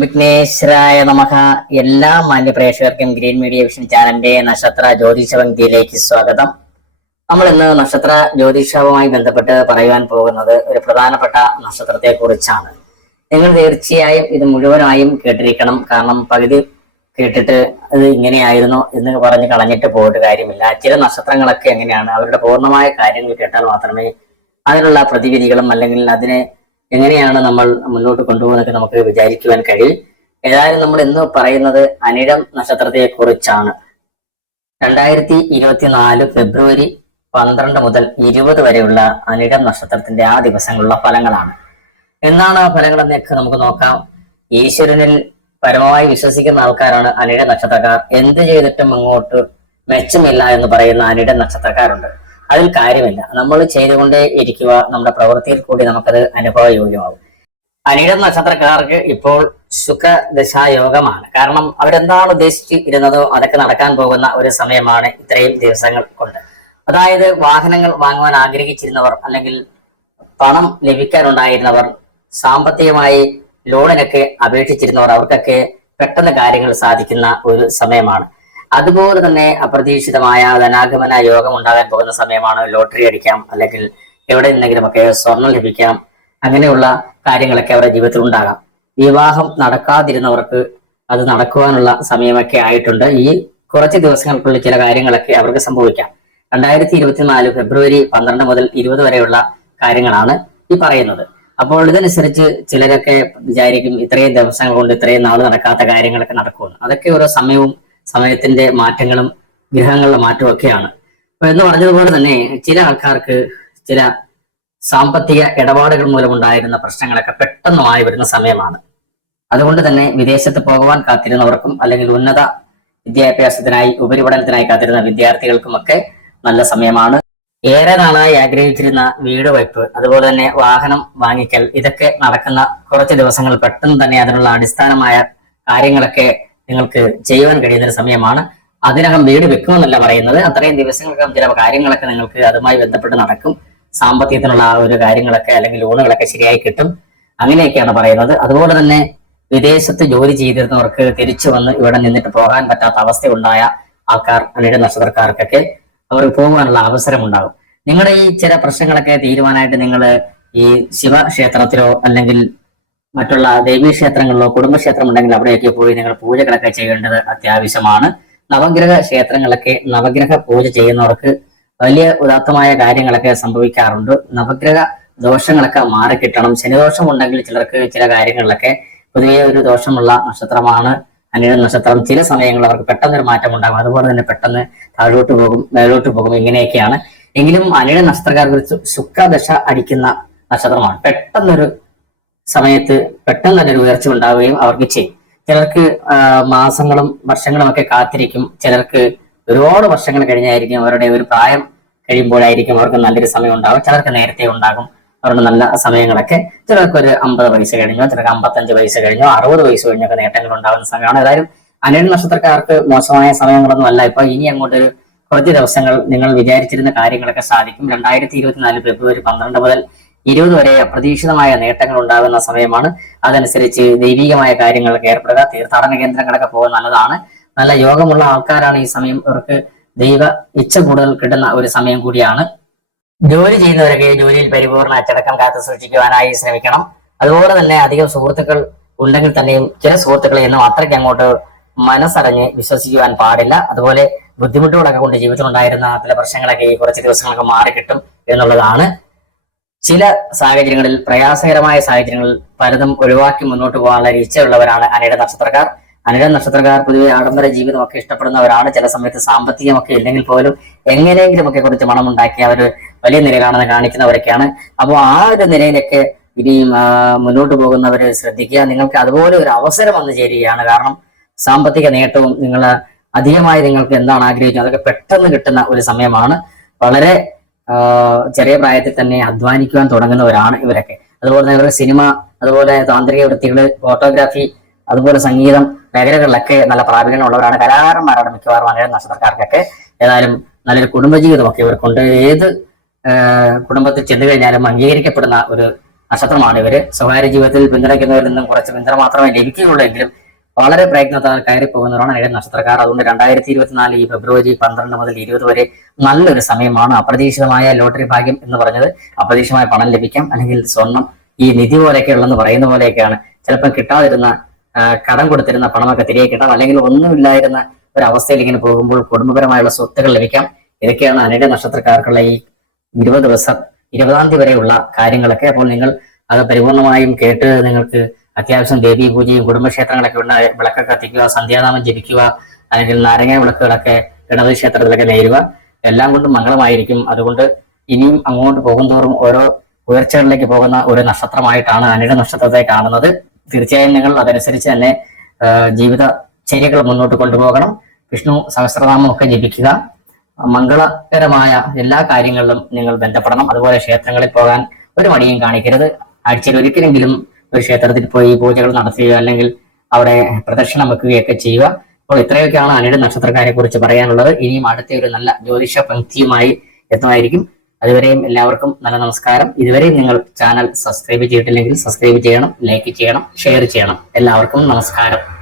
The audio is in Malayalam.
വിഘ്നേശ്വരായ നമഹ എല്ലാ മാന്യ പ്രേക്ഷകർക്കും ഗ്രീൻ മീഡിയ വിഷൻ ചാനലിന്റെ നക്ഷത്ര ജ്യോതിഷ പങ്ക്തിയിലേക്ക് സ്വാഗതം. നമ്മൾ ഇന്ന് നക്ഷത്ര ജ്യോതിഷവുമായി ബന്ധപ്പെട്ട് പറയുവാൻ പോകുന്നത് ഒരു പ്രധാനപ്പെട്ട നക്ഷത്രത്തെ കുറിച്ചാണ് നിങ്ങൾ തീർച്ചയായും ഇത് മുഴുവനായും കേട്ടിരിക്കണം. കാരണം പകുതി കേട്ടിട്ട് അത് ഇങ്ങനെയായിരുന്നു എന്ന് പറഞ്ഞ് കളഞ്ഞിട്ട് പോയിട്ട് കാര്യമില്ല. ചില നക്ഷത്രങ്ങളൊക്കെ എങ്ങനെയാണ്? അവരുടെ പൂർണമായ കാര്യങ്ങൾ കേട്ടാൽ മാത്രമേ അതിനുള്ള പ്രതിവിധികളും അല്ലെങ്കിൽ അതിനെ എങ്ങനെയാണ് നമ്മൾ മുന്നോട്ട് കൊണ്ടുപോകുന്നതൊക്കെ നമുക്ക് വിചാരിക്കുവാൻ കഴിയും. ഏതായാലും നമ്മൾ ഇന്ന് പറയുന്നത് അനിഴം നക്ഷത്രത്തെ കുറിച്ചാണ് രണ്ടായിരത്തി ഇരുപത്തിനാല് ഫെബ്രുവരി പന്ത്രണ്ട് മുതൽ ഇരുപത് വരെയുള്ള അനിഴം നക്ഷത്രത്തിന്റെ ആ ദിവസങ്ങളുള്ള ഫലങ്ങളാണ്. എന്താണ് ആ ഫലങ്ങൾ എന്നൊക്കെ നമുക്ക് നോക്കാം. ഈശ്വരനിൽ പരമമായി വിശ്വസിക്കുന്ന ആൾക്കാരാണ് അനിഴ നക്ഷത്രക്കാർ. എന്ത് ചെയ്തിട്ടും അങ്ങോട്ട് മെച്ചമില്ല എന്ന് പറയുന്ന അനിഴ നക്ഷത്രക്കാരുണ്ട്. അതിൽ കാര്യമില്ല. നമ്മൾ ചെയ്തുകൊണ്ടേ ഇരിക്കുക നമ്മുടെ പ്രവൃത്തിയിൽ കൂടി നമുക്കത് അനുഭവയോഗ്യമാകും. അനിഴം നക്ഷത്രക്കാർക്ക് ഇപ്പോൾ സുഖദശായോഗമാണ്. കാരണം അവരെന്താണ് ഉദ്ദേശിച്ച് ഇരുന്നതോ അതൊക്കെ നടക്കാൻ പോകുന്ന ഒരു സമയമാണ് ഇത്രയും ദിവസങ്ങൾ കൊണ്ട്. അതായത് വാഹനങ്ങൾ വാങ്ങുവാൻ ആഗ്രഹിച്ചിരുന്നവർ അല്ലെങ്കിൽ പണം ലഭിക്കാനുണ്ടായിരുന്നവർ സാമ്പത്തികമായി ലോണിനൊക്കെ അപേക്ഷിച്ചിരുന്നവർ അവർക്കൊക്കെ പെട്ടെന്ന് കാര്യങ്ങൾ സാധിക്കുന്ന ഒരു സമയമാണ്. അതുപോലെ തന്നെ അപ്രതീക്ഷിതമായ ധനാഗമന യോഗം ഉണ്ടാകാൻ പോകുന്ന സമയമാണ് ലോട്ടറി അടിക്കാം അല്ലെങ്കിൽ എവിടെ നിന്നെങ്കിലുമൊക്കെ സ്വർണം ലഭിക്കാം അങ്ങനെയുള്ള കാര്യങ്ങളൊക്കെ അവരുടെ ജീവിതത്തിൽ ഉണ്ടാകാം. വിവാഹം നടക്കാതിരുന്നവർക്ക് അത് നടക്കുവാനുള്ള സമയമൊക്കെ ആയിട്ടുണ്ട്. ഈ കുറച്ച് ദിവസങ്ങൾക്കുള്ളിൽ ചില കാര്യങ്ങളൊക്കെ അവർക്ക് സംഭവിക്കാം. രണ്ടായിരത്തി ഇരുപത്തിനാല് ഫെബ്രുവരി പന്ത്രണ്ട് മുതൽ ഇരുപത് വരെയുള്ള കാര്യങ്ങളാണ് ഈ പറയുന്നത്. അപ്പോൾ ഇതനുസരിച്ച് ചിലരൊക്കെ വിചാരിക്കും ഇത്രയും ദിവസങ്ങൾ കൊണ്ട് ഇത്രയും നാൾ നടക്കാത്ത കാര്യങ്ങളൊക്കെ നടക്കുമെന്ന്. അതൊക്കെ ഓരോ സമയവും സമയത്തിന്റെ മാറ്റങ്ങളും ഗ്രഹങ്ങളുടെ മാറ്റവും ഒക്കെയാണ് അപ്പൊ എന്ന് പറഞ്ഞതുപോലെ തന്നെ ചില ആൾക്കാർക്ക് ചില സാമ്പത്തിക ഇടപാടുകൾ മൂലമുണ്ടായിരുന്ന പ്രശ്നങ്ങളൊക്കെ പെട്ടെന്ന് വരുന്ന സമയമാണ്. അതുകൊണ്ട് തന്നെ വിദേശത്ത് പോകുവാൻ കാത്തിരുന്നവർക്കും അല്ലെങ്കിൽ ഉന്നത വിദ്യാഭ്യാസത്തിനായി ഉപരിപഠനത്തിനായി കാത്തിരുന്ന വിദ്യാർത്ഥികൾക്കുമൊക്കെ നല്ല സമയമാണ്. ഏറെ നാളായി ആഗ്രഹിച്ചിരുന്ന വീട് വയ്പ് അതുപോലെ തന്നെ വാഹനം വാങ്ങിക്കൽ ഇതൊക്കെ നടക്കുന്ന കുറച്ച് ദിവസങ്ങൾ പെട്ടെന്ന് തന്നെ അതിനുള്ള അടിസ്ഥാനമായ കാര്യങ്ങളൊക്കെ നിങ്ങൾക്ക് ചെയ്യുവാൻ കഴിയുന്ന ഒരു സമയമാണ്. അതിനകം വീട് വെക്കുമെന്നല്ല പറയുന്നത്. അത്രയും ദിവസങ്ങൾക്കകം ചില കാര്യങ്ങളൊക്കെ നിങ്ങൾക്ക് അതുമായി ബന്ധപ്പെട്ട് നടക്കും. സാമ്പത്തികത്തിനുള്ള ആ ഒരു കാര്യങ്ങളൊക്കെ അല്ലെങ്കിൽ ലോണുകളൊക്കെ ശരിയായി കിട്ടും. അങ്ങനെയൊക്കെയാണ് പറയുന്നത്. അതുപോലെ തന്നെ വിദേശത്ത് ജോലി ചെയ്തിരുന്നവർക്ക് തിരിച്ചു വന്ന് ഇവിടെ നിന്നിട്ട് പോകാൻ പറ്റാത്ത അവസ്ഥ ഉണ്ടായ ആൾക്കാർ അണിയുടെ നക്ഷത്രക്കാർക്കൊക്കെ അവർ പോകാനുള്ള അവസരം ഉണ്ടാകും നിങ്ങളുടെ ഈ ചില പ്രശ്നങ്ങളൊക്കെ തീരുവാനായിട്ട് നിങ്ങൾ ഈ ശിവക്ഷേത്രത്തിലോ അല്ലെങ്കിൽ മറ്റുള്ള ദേവീ ക്ഷേത്രങ്ങളിലോ കുടുംബക്ഷേത്രം ഉണ്ടെങ്കിൽ അവിടെയൊക്കെ പോയി നിങ്ങൾ പൂജകളൊക്കെ ചെയ്യേണ്ടത് അത്യാവശ്യമാണ്. നവഗ്രഹ ക്ഷേത്രങ്ങളൊക്കെ നവഗ്രഹ പൂജ ചെയ്യുന്നവർക്ക് വലിയ ഉദാത്തമായ കാര്യങ്ങളൊക്കെ സംഭവിക്കാറുണ്ട്. നവഗ്രഹ ദോഷങ്ങളൊക്കെ മാറിക്കിട്ടണം. ശനിദോഷം ഉണ്ടെങ്കിൽ ചിലർക്ക് ചില കാര്യങ്ങളിലൊക്കെ പൊതുവെ ഒരു ദോഷമുള്ള നക്ഷത്രമാണ്. അനിഴ നക്ഷത്രം ചില സമയങ്ങളിൽ അവർക്ക് പെട്ടെന്നൊരു മാറ്റം ഉണ്ടാകും. അതുപോലെ തന്നെ പെട്ടെന്ന് താഴോട്ട് പോകും മേലോട്ട് പോകും ഇങ്ങനെയൊക്കെയാണ്. എങ്കിലും അനിഴ നക്ഷത്രക്കാർക്ക് ശുക്രദശ അടിക്കുന്ന നക്ഷത്രമാണ്. പെട്ടെന്നൊരു സമയത്ത് പെട്ടെന്ന് തന്നെ ഒരു ഉയർച്ച ഉണ്ടാവുകയും അവർക്ക് ചെയ്യും. ചിലർക്ക് മാസങ്ങളും വർഷങ്ങളും ഒക്കെ കാത്തിരിക്കും. ചിലർക്ക് ഒരുപാട് വർഷങ്ങൾ കഴിഞ്ഞായിരിക്കും അവരുടെ ഒരു പ്രായം കഴിയുമ്പോഴായിരിക്കും അവർക്ക് നല്ലൊരു സമയം ഉണ്ടാകും ചിലർക്ക് നേരത്തെ ഉണ്ടാകും. അവരുടെ നല്ല സമയങ്ങളൊക്കെ ചിലർക്ക് ഒരു അമ്പത് വയസ്സ് കഴിഞ്ഞോ ചിലർക്ക് അമ്പത്തഞ്ച് വയസ്സ് കഴിഞ്ഞോ അറുപത് വയസ്സ് കഴിഞ്ഞൊക്കെ നേട്ടങ്ങൾ ഉണ്ടാകുന്ന സമയമാണ്. ഏതായാലും അനിഴ നക്ഷത്രക്കാർക്ക് മോശമായ സമയങ്ങളൊന്നും അല്ല. ഇപ്പൊ ഇനി അങ്ങോട്ട് ഒരു കുറച്ച് ദിവസങ്ങൾ നിങ്ങൾ വിചാരിച്ചിരുന്ന കാര്യങ്ങളൊക്കെ സാധിക്കും. രണ്ടായിരത്തി ഇരുപത്തിനാല് ഫെബ്രുവരി പന്ത്രണ്ട് മുതൽ ഇരുപത് വരെ അപ്രതീക്ഷിതമായ നേട്ടങ്ങൾ ഉണ്ടാകുന്ന സമയമാണ്. അതനുസരിച്ച് ദൈവികമായ കാര്യങ്ങൾക്ക് ഏർപ്പെടുക. തീർത്ഥാടന കേന്ദ്രങ്ങളൊക്കെ പോകാൻ നല്ലതാണ്. നല്ല യോഗമുള്ള ആൾക്കാരാണ് ഈ സമയം. അവർക്ക് ദൈവ ഇച്ഛ കൂടുതൽ കിട്ടുന്ന ഒരു സമയം കൂടിയാണ്. ജോലി ചെയ്യുന്നവരൊക്കെ ജോലിയിൽ പരിപൂർണ അച്ചടക്കം കാത്തു സൂക്ഷിക്കുവാനായി ശ്രമിക്കണം. അതുപോലെ തന്നെ അധികം സുഹൃത്തുക്കൾ ഉണ്ടെങ്കിൽ തന്നെയും ചില സുഹൃത്തുക്കളെ എന്നും അത്രയ്ക്ക് അങ്ങോട്ട് മനസ്സറിഞ്ഞ് വിശ്വസിക്കുവാൻ പാടില്ല. അതുപോലെ ബുദ്ധിമുട്ടുകളൊക്കെ കൊണ്ട് ജീവിതത്തിൽ ഉണ്ടായിരുന്ന ചില പ്രശ്നങ്ങളൊക്കെ ഈ കുറച്ച് ദിവസങ്ങളൊക്കെ മാറിക്കിട്ടും എന്നുള്ളതാണ്. ചില സാഹചര്യങ്ങളിൽ പ്രയാസകരമായ സാഹചര്യങ്ങളിൽ പലതും ഒഴിവാക്കി മുന്നോട്ട് പോകാനുള്ള ഇച്ഛയുള്ളവരാണ് അനിഴ നക്ഷത്രക്കാർ. അനിഴ നക്ഷത്രക്കാർ പൊതുവെ ആഡംബര ജീവിതമൊക്കെ ഇഷ്ടപ്പെടുന്നവരാണ്. ചില സമയത്ത് സാമ്പത്തികമൊക്കെ ഇല്ലെങ്കിൽ പോലും എങ്ങനെയെങ്കിലുമൊക്കെ കുറച്ച് പണം ഉണ്ടാക്കി അവർ വലിയ നിലയിലാണെന്ന് കാണിക്കുന്നവരൊക്കെയാണ്. അപ്പോൾ ആ ഒരു നിലയിലൊക്കെ ഇനിയും മുന്നോട്ട് പോകുന്നവർ ശ്രദ്ധിക്കുക. നിങ്ങൾക്ക് അതുപോലെ ഒരു അവസരം വന്നു ചേരുകയാണ്. കാരണം സാമ്പത്തിക നേട്ടവും നിങ്ങൾ അധികമായി നിങ്ങൾക്ക് എന്താണ് ആഗ്രഹിക്കുന്നത്? അതൊക്കെ പെട്ടെന്ന് കിട്ടുന്ന ഒരു സമയമാണ്. വളരെ ചെറിയ പ്രായത്തിൽ തന്നെ അധ്വാനിക്കുവാൻ തുടങ്ങുന്നവരാണ് ഇവരൊക്കെ. അതുപോലെ തന്നെ ഇവരുടെ സിനിമ അതുപോലെ താന്ത്രിക വൃത്തികൾ ഫോട്ടോഗ്രാഫി അതുപോലെ സംഗീതം മേഖലകളിലൊക്കെ നല്ല പ്രാവീണ്യമുള്ളവരാണ്. കലാകാരന്മാരാണ് മിക്കവാറും മലയാള നക്ഷത്രക്കാർക്കൊക്കെ ഏതായാലും നല്ലൊരു കുടുംബജീവിതമൊക്കെ ഇവർക്കുണ്ട്. ഏത് കുടുംബത്തിൽ ചെന്ന് കഴിഞ്ഞാലും അംഗീകരിക്കപ്പെടുന്ന ഒരു നക്ഷത്രമാണ് ഇവർ. സ്വകാര്യ ജീവിതത്തിൽ പിന്തുണയ്ക്കുന്നവരിൽ നിന്നും കുറച്ച് പിന്തുണ മാത്രമേ ലഭിക്കുകയുള്ളൂ എങ്കിലും വളരെ പ്രയത്നത്താൽ കയറി പോകുന്നവരാണ് അനിഴ നക്ഷത്രക്കാർ. അതുകൊണ്ട് രണ്ടായിരത്തി ഇരുപത്തിനാല് ഈ ഫെബ്രുവരി പന്ത്രണ്ട് മുതൽ ഇരുപത് വരെ നല്ലൊരു സമയമാണ്. അപ്രതീക്ഷിതമായ ലോട്ടറി ഭാഗ്യം എന്ന് പറഞ്ഞത് അപ്രതീക്ഷിതമായ പണം ലഭിക്കാം. അല്ലെങ്കിൽ സ്വർണം ഈ നിധി പോലെയൊക്കെ ഉള്ളെന്ന് പറയുന്ന പോലെയൊക്കെയാണ്. ചിലപ്പോൾ കിട്ടാതിരുന്ന കടം കൊടുത്തിരുന്ന പണമൊക്കെ തിരികെ കിട്ടാം. അല്ലെങ്കിൽ ഒന്നുമില്ലായിരുന്ന ഒരു അവസ്ഥയിൽ ഇങ്ങനെ പോകുമ്പോൾ കുടുംബപരമായുള്ള സ്വത്തുകൾ ലഭിക്കാം. ഇതൊക്കെയാണ് അനേക നക്ഷത്രക്കാർക്കുള്ള ഈ ഇരുപത് ദിവസം ഇരുപതാം തീയതി വരെയുള്ള കാര്യങ്ങളൊക്കെ. അപ്പോൾ നിങ്ങൾ അത് പരിപൂർണമായും കേട്ട് നിങ്ങൾക്ക് അത്യാവശ്യം ദേവീ പൂജയും കുടുംബക്ഷേത്രങ്ങളൊക്കെ ഉണ്ട് വിളക്കൊക്കെ കത്തിക്കുക സന്ധ്യാനാമം ജപിക്കുക അല്ലെങ്കിൽ നാരങ്ങ വിളക്കുകളൊക്കെ ഗണപതി ക്ഷേത്രത്തിലൊക്കെ നേരുക. എല്ലാം കൊണ്ടും മംഗളമായിരിക്കും. അതുകൊണ്ട് ഇനിയും അങ്ങോട്ട് പോകുന്തോറും ഓരോ ഉയർച്ചകളിലേക്ക് പോകുന്ന ഒരു നക്ഷത്രമായിട്ടാണ് അനിട നക്ഷത്രത്തെ കാണുന്നത്. തീർച്ചയായും നിങ്ങൾ അതനുസരിച്ച് തന്നെ ജീവിത ചര്യകൾ മുന്നോട്ട് കൊണ്ടുപോകണം. വിഷ്ണു സഹസ്രനാമം ഒക്കെ ജപിക്കുക. മംഗളകരമായ എല്ലാ കാര്യങ്ങളിലും നിങ്ങൾ ബന്ധപ്പെടണം. അതുപോലെ ക്ഷേത്രങ്ങളിൽ പോകാൻ ഒരു മടിയും കാണിക്കരുത്. ആഴ്ചയിൽ ഒരിക്കലെങ്കിലും ഒരു ക്ഷേത്രത്തിൽ പോയി പൂജകൾ നടത്തുക അല്ലെങ്കിൽ അവിടെ പ്രദക്ഷിണം വെക്കുകയൊക്കെ ചെയ്യുക. അപ്പോൾ ഇത്രയൊക്കെയാണ് അനിയുടെ നക്ഷത്രക്കാരെ കുറിച്ച് പറയാനുള്ളത്. ഇനിയും അടുത്ത ഒരു നല്ല ജ്യോതിഷ പങ്ക്തിയുമായി എത്തുമായിരിക്കും. അതുവരെയും എല്ലാവർക്കും നല്ല നമസ്കാരം. ഇതുവരെയും നിങ്ങൾ ചാനൽ സബ്സ്ക്രൈബ് ചെയ്തിട്ടില്ലെങ്കിൽ സബ്സ്ക്രൈബ് ചെയ്യണം ലൈക്ക് ചെയ്യണം ഷെയർ ചെയ്യണം. എല്ലാവർക്കും നമസ്കാരം.